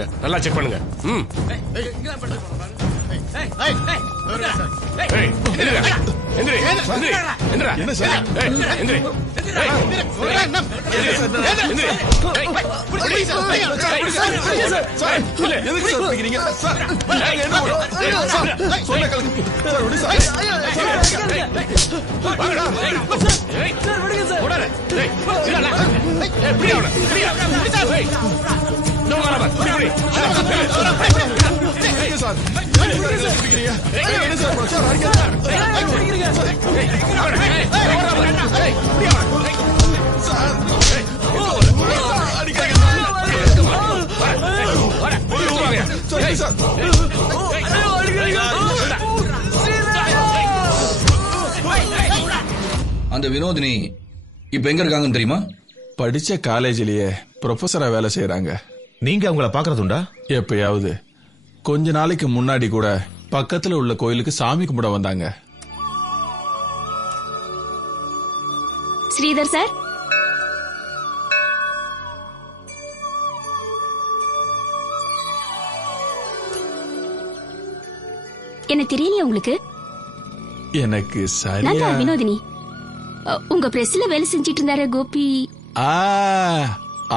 நல்லா செக் பண்ணுங்க. அந்த வினோதினி இப்ப எங்க இருக்காங்கன்னு தெரியுமா? படிச்ச காலேஜிலேயே ப்ரொஃபஸரா வேலை செய்யறாங்க. நீங்க அவங்கள பாக்குறதுண்டா? எப்பயாவது. கொஞ்ச நாளைக்கு முன்னாடி கூட பக்கத்துல உள்ள கோயிலுக்கு சாமி கும்பிட வந்தாங்க. ஸ்ரீதர் சார், என்ன தெரியலையா உங்களுக்கு? எனக்கு சரியா வினோதினி, உங்க பிரஸ்ல வேலை செஞ்சிட்டு இருந்தாரு கோபி.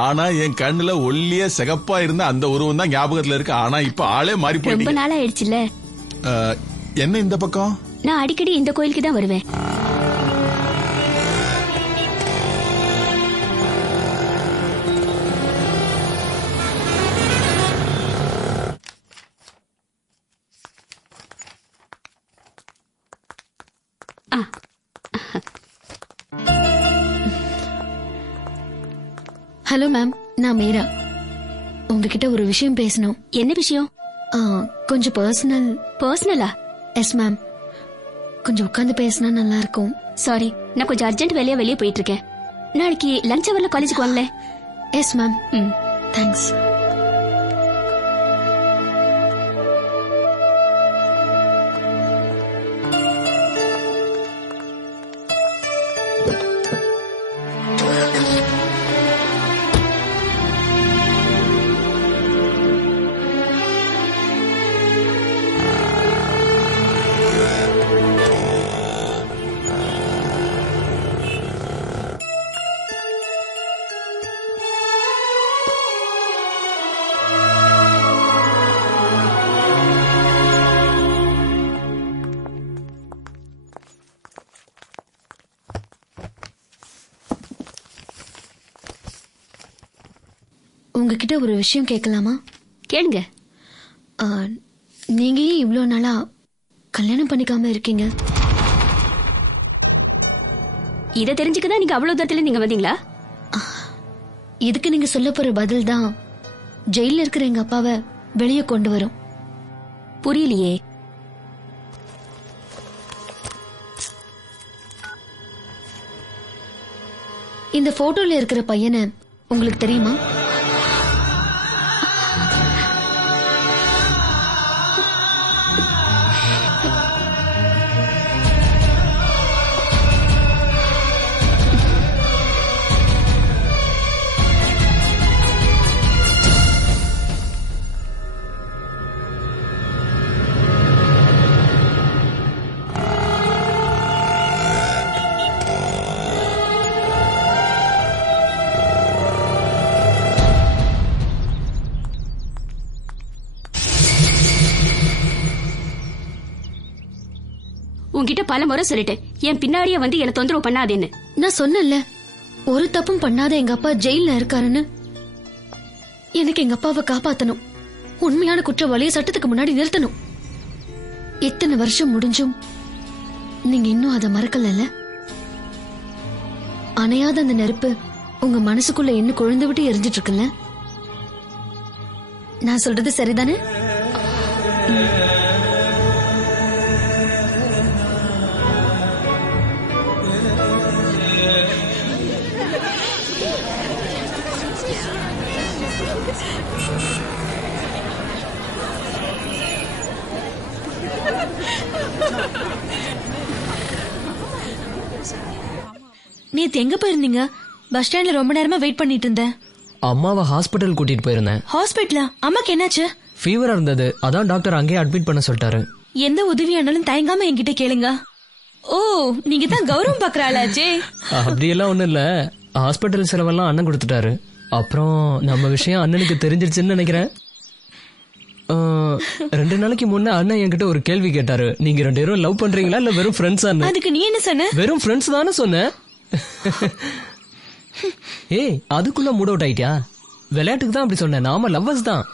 ஆனா என் கண்ணுல ஒல்லிய சிகப்பா இருந்த அந்த உருவம் தான் ஞாபகத்துல இருக்கு. ஆனா இப்ப ஆளே மாறி போயிடுச்சு. ரொம்ப நாள் ஆயிடுச்சுல. என்ன இந்த பக்கம்? நான் அடிக்கடி இந்த கோயிலுக்கு தான் வருவேன். ஹலோ மேம், நான் மீரா. உங்ககிட்ட ஒரு விஷயம் பேசணும். என்ன விஷயம்? கொஞ்சம் பர்சனல். பர்சனலா? எஸ் மேம், கொஞ்சம் உட்காந்து பேசினா நல்லா இருக்கும். சாரி, நான் கொஞ்சம் அர்ஜென்ட் வேலையா வெளியே போயிட்டு இருக்கேன். நாளைக்கு லஞ்ச் அவர்ல காலேஜுக்கு வாங்களேன். Yes ma'am. தேங்க்ஸ். உங்ககிட்ட ஒரு விஷயம் கேட்கலாமா? கேளுங்க. நீங்க ஏன் இவ்வளவு நாளா கல்யாணம் பண்ணிக்காம இருக்கீங்க? இத தெரிஞ்சுக்கதான் நீங்க அவ்வளவு தூரத்துல நீங்க வந்தீங்களா? இதுக்கு நீங்க சொல்ல போற பதில் தான் ஜெயில இருக்கிற எங்க அப்பாவை வெளியே கொண்டு வரும். புரியலையே. இந்த போட்டோல இருக்கிற பையனை உங்களுக்கு தெரியுமா? உன்கிட்ட பல முறை சொல்லிட்டேன், என் பின்னாடியே வந்து என்ன தொந்தரவு பண்ணாதேன்னு. நான் சொன்னேன்ல, ஒரு தப்பும் பண்ணாத எங்க அப்பா ஜெயில இருக்காருன்னு. எனக்கு எங்க அப்பாவை காப்பாத்தணும். உண்மையான குற்றவாளியை சட்டத்துக்கு முன்னாடி நிறுத்தணும். இத்தனை வருஷம் முடிஞ்சும் நீங்க இன்னும் அதை மறக்கல. அணையாத அந்த நெருப்பு உங்க மனசுக்குள்ள இன்னும் கொழுந்து விட்டு எரிஞ்சிட்டு இருக்குல்ல. நான் சொல்றது சரிதானே? நேத்து எங்க போயிருந்தீங்க? பஸ் ஸ்டாண்ட்ல ரொம்ப நேரமா வெயிட் பண்ணிட்டு இருந்தேன். அம்மாவை ஹாஸ்பிட்டல் கூட்டிட்டு போயிருந்தேன். ஹாஸ்பிட்டலா? அம்மாக்கு என்னாச்சு? ஃபீவரா இருந்தது, அதான் டாக்டர் அங்கேயே அட்மிட் பண்ண சொல்லிட்டாரு. எந்த உதவியானாலும் தயங்காம என்கிட்ட கேளுங்க. ஓ, நீங்க தான் கௌரவம் பாக்குறாளாச்சே. அப்படியெல்லாம் ஒண்ணும் இல்ல, ஹாஸ்பிட்டல் செலவெல்லாம் அண்ணன் கொடுத்துட்டாரு. அப்புறம் நம்ம விஷயம் அண்ணனுக்கு தெரிஞ்சிருச்சுன்னு நினைக்கிறேன். 2 நாளைக்கு முன்ன அண்ணன் என்கிட்ட ஒரு கேள்வி கேட்டாரு, நீங்க 2 பேரும் லவ் பண்றீங்களா இல்ல வெறும் ஃப்ரெண்ட்ஸா? அதுக்கு நீ என்ன சொன்ன? வெறும் ஃப்ரெண்ட்ஸ் தானே சொன்னேன். ஏய், அதுக்குள்ள மூட் அவுட் ஆயிட்டியா? விளையாட்டுக்கு தான் அப்படி சொன்னேன், நாம லவ்வர்ஸ் தான்.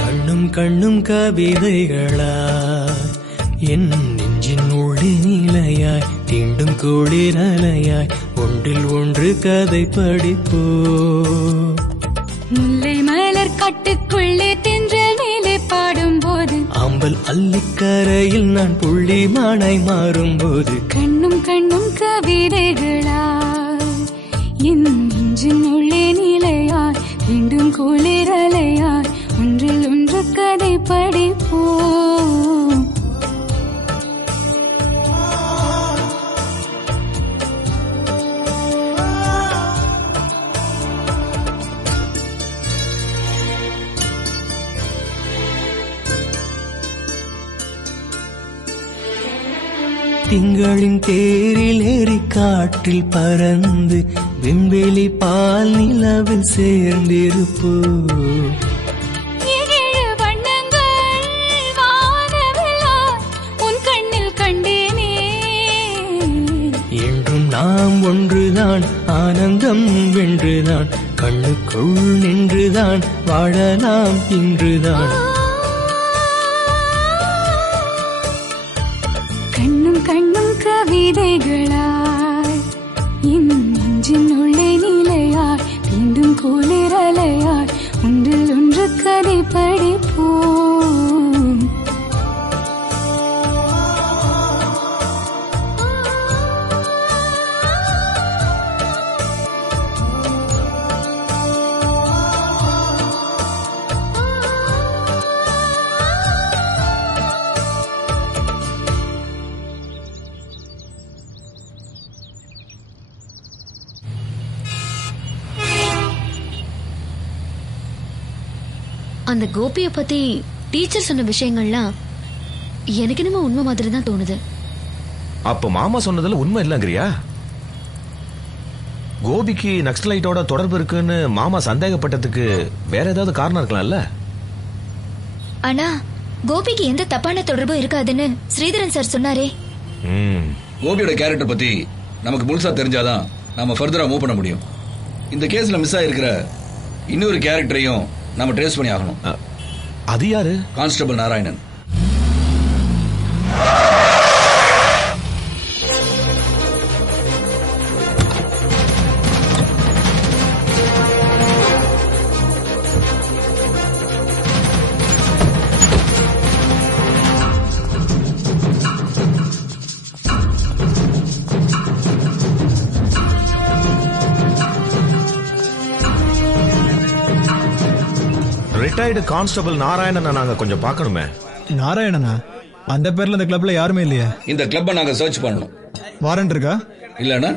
கண்ணும் கண்ணும் கவிதைகளா என் நெஞ்சின் உள்ளே நிலையாய் தீண்டும் குளிரலையாய் ஒன்றில் ஒன்று கதை படிப்போ. முல்லை மலர் காட்டுக்குள்ளே தென்றல் மேலே பாடும்போது அம்பல் அள்ளிக்கரையில் நான் புள்ளி மானாய் மாறும்போது கண்ணும் கண்ணும் கவிதைகளா என் நெஞ்சின் உள்ளே நிலையாய் மீண்டும் குளிரலையாய் ஒன்றில் ஒன்று கதை படிப்போம். திங்களின் தேரில் ஏறி காற்றில் பறந்து விண்வெளி பால் நிலவில் சேர்ந்திருப்போ. என்றும் நாம் ஒன்றுதான், ஆனந்தம் வென்றுதான், கண்ணுக்குள் நின்றுதான் வாழலாம் இன்றுதான். கண்ணும் கண்ணும் கவிதைகளாய் என் நெஞ்சின் உள்ளே நிலையாய் மீண்டும் குளிரலையாய் ஒன்றில் ஒன்று கதை படிப்போம். அந்த கோபியை பத்தி டீச்சர் சொன்ன விஷயங்கள்லாம் எனக்கு என்னமோ உண்மை மாதிரி தான் தோணுது. அப்ப மாமா சொன்னதுல உண்மை இல்லங்கிறியா? கோபிக்கு நக்சலைட்டோட தொடர்பு இருக்குன்னு மாமா சந்தேகப்பட்டதுக்கு வேற ஏதாவது காரணம் இருக்கலாம்ல? ஆனா கோபிக்கு எந்த தப்பான தொடர்பும் இருக்காதுன்னு ஸ்ரீதரன் சார் சொன்னாரே. கோபியோட கேரக்டர் பத்தி நமக்கு முழுசா தெரிஞ்சாதான் நாம ஃபர்தரா மூவ் பண்ண முடியும். இந்த கேஸ்ல மிஸ் ஆயிருக்கிற இன்னொரு கேரக்டரையும் நாம ட்ரேஸ் பண்ணி ஆகணும். அது யாரு? கான்ஸ்டபிள் நாராயணன். ரிட்டையர்டு கான்ஸ்டபிள் நாராயணனை நாங்க கொஞ்சம் பார்க்கணுமே. நாராயணனா? அந்த பேர்ல இந்த கிளப்ல யாருமே இல்லையா? இந்த கிளப்பை நாங்க சர்ச் பண்ணணும். வாரண்ட் இருக்கா? இல்லனா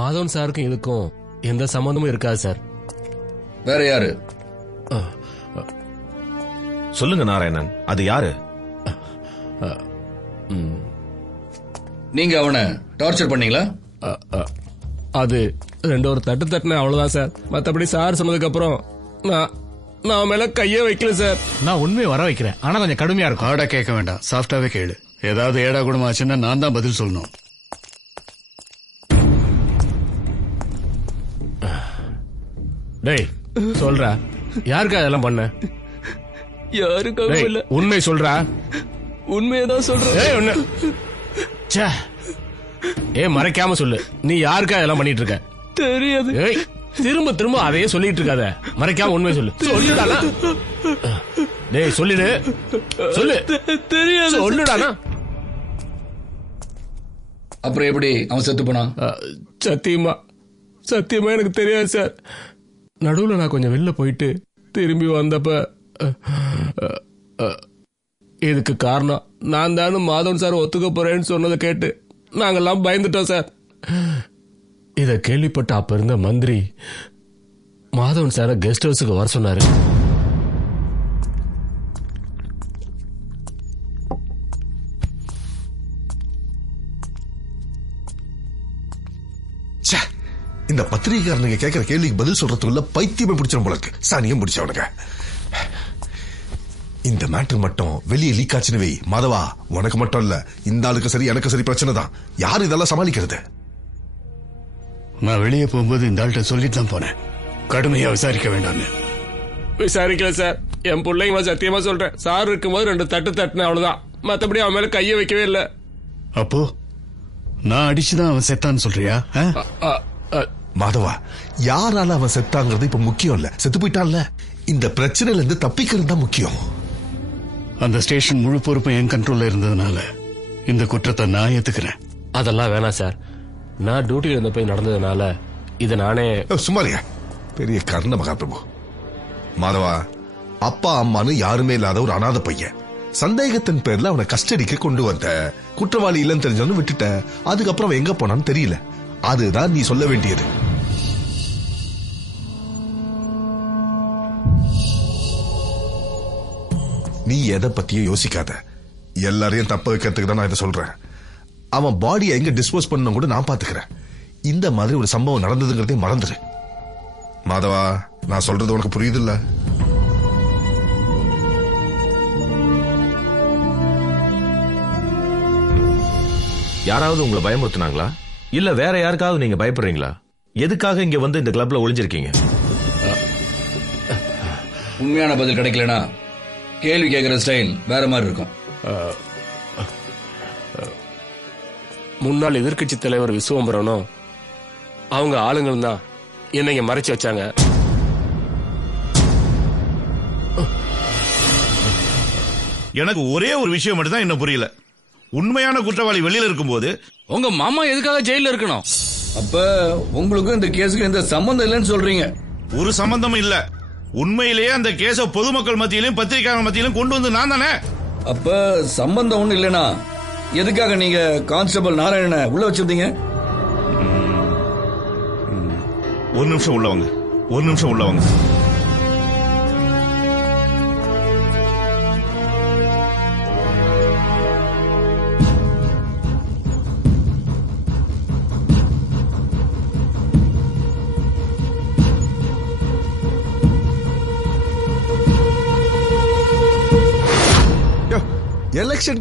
மாதவன் சாருக்கும் இதுக்கும் எந்த சம்பந்தமும் இருக்காது சார். வேற யாரு? சொல்லுங்க நாராயணன், அது யாரு? நீங்க அவனை டார்ச்சர் பண்ணீங்களா? அது ஒரு தட்டு தட்டின அவ்வளவுதான் சார். மத்தபடி சார் சொன்னதுக்கு அப்புறம் நான் மேல கையே வைக்கல சார். நான் உண்மையை வர வைக்கிறேன், ஆனா கொஞ்சம் கடுமையா இருக்கும். ஆடா கேட்க வேண்டாம், சாஃப்டாவே கேளு. ஏதாவது ஏடா குணமாச்சுன்னா நான் தான் பதில் சொல்லணும். டேய் சொல்ற, யாருக்கா அதெல்லாம் பண்ண? யாருக்காக இல்ல. உண்மை சொல்றா. உண்மையதான் சொல்றேன். மறைக்காம சொல்லு, நீ யாருக்கா இதெல்லாம் பண்ணிட்டு இருக்க? தெரியாது. திரும்ப திரும்ப அதையே சொல்லிட்டு இருக்காத, மறைக்காம உண்மை சொல்லு. சொல்லுடானா? டேய் சொல்லிடு, சொல்லு. தெரியாது. சொல்லுடானா? அப்புறம் எப்படி அவன் செத்து போனான்? சத்தியமா எனக்கு தெரியாது சார். நடுவுல நான் கொஞ்சம் வெளில போயிட்டு திரும்பி வந்தப்ப இதுக்கு காரணம் நான் தானும் மாதவன் சார் ஒத்துக்க போறேன்னு சொன்னதை கேட்டு நாங்கெல்லாம் பயந்துட்டோம் சார். இத கேள்விப்பட்ட அப்ப இருந்த மந்திரி மாதவன் சார கெஸ்ட் ஹவுஸுக்கு வர சொன்னாரு. இந்த பத்திரிகைக்காரனுங்க கேட்கிற கேள்விக்கு பதில் சொல்றதுக்குள்ள பைத்தியமே பிடிச்சிடும் போல இருக்கு. சாணியம் பிடிச்சவனுங்க. இந்த மேட்டர் மட்டும் வெளியே லீக் ஆச்சுன்னு வை மாதவா, உனக்கு மட்டும் இல்ல, இந்த ஆளுக்கு சரி எனக்கு சரி பிரச்சனை தான். யாரு இதெல்லாம் சமாளிக்கிறது? நான் வெளியே போகும்போது இந்த ஆள்கிட்ட சொல்லிட்டு தான் போனேன், கடுமையா விசாரிக்க வேண்டாம்னு. விசாரிக்கல சார். என் பிள்ளைங்க சத்தியமா சொல்றேன், சார் இருக்கும்போது 2 தட்டு தட்டின அவ்வளவுதான். மத்தபடி அவன் மேல கைய வைக்கவே இல்லை. அப்போ நான் அடிச்சுதான் அவன் செத்தான்னு சொல்றியா? மாதவா, யாரால அவன் செத்தாங்கிறது இப்ப முக்கியம் இல்ல, செத்து போயிட்டான்ல. இந்த பிரச்சனையில இருந்து தப்பிக்கிறது தான் முக்கியம். அந்த ஸ்டேஷன் முழு பொறுப்பு என் கண்ட்ரோல்ல இருந்ததுனால இந்த குற்றத்தை நான் ஏத்துக்கிறேன். அதெல்லாம் வேணாம் சார். நான் டியூட்டில இருந்த போய் நடந்ததுனால இதை நானே. சுமாரியா பெரிய கர்ண மகாபிரபு. மாதவா, அப்பா அம்மானு யாருமே இல்லாத ஒரு அநாத பையன். சந்தேகத்தின் பேர்ல அவனை கஸ்டடிக்கு கொண்டு வந்த, குற்றவாளி இல்லைன்னு தெரிஞ்சவனு விட்டுட்ட. அதுக்கப்புறம் எங்க போனான்னு தெரியல. அதுதான் நீ சொல்ல வேண்டியது. நீ எதை பத்தியும் யோசிக்காத. எல்லாரையும் தப்ப வைக்கிறதுக்கு தான் நான் இதை சொல்றேன். அவன் பாடியை எங்க டிஸ்போஸ் பண்ண கூட நான் பாத்துக்கிறேன். இந்த மாதிரி ஒரு சம்பவம் நடந்ததுங்கிறதே மறந்துரு. மாதவா, நான் சொல்றது உனக்கு புரியுது இல்ல? யாராவது உங்களை பயமுறுத்தினாங்களா? இல்ல வேற யாருக்காவது நீங்க பயப்படுறீங்களா? எதுக்காக இங்க வந்து இந்த கிளப்ல ஒளிஞ்சிருக்கீங்க? உண்மையான பதில் கிடைக்கலனா கேள்வி கேட்கிற ஸ்டைல் வேற மாதிரி இருக்கும். முன்னாள் எதிர்கட்சி தலைவர் விஸ்வம்பரனும் அவங்க ஆளுங்களும் தான் என்னை இங்க மறைச்சு வச்சாங்க. எனக்கு ஒரே ஒரு விஷயம் மட்டும் தான் என்ன புரியல. உண்மையான குற்றவாளி வெளியில இருக்கும்போது உங்க மாமா எதுக்காக ஜெயில இருக்கணும்? அப்ப உங்களுக்கு இந்த கேஸுக்கு எந்த சம்பந்தம் இல்லைன்னு சொல்றீங்க? ஒரு சம்பந்தமும் இல்ல. உண்மையிலேயே அந்த கேஸ பொதுமக்கள் மத்தியிலும் பத்திரிகையாளர் மத்தியிலும் கொண்டு வந்து நான் தானே. அப்ப சம்பந்தம் ஒண்ணு இல்லைனா எதுக்காக நீங்க கான்ஸ்டபிள் நாராயணனை உள்ள வச்சிருந்தீங்க? ஒரு நிமிஷம் உள்ளவங்க, ஒரு நிமிஷம் உள்ளவங்க. எலெக்ஷன்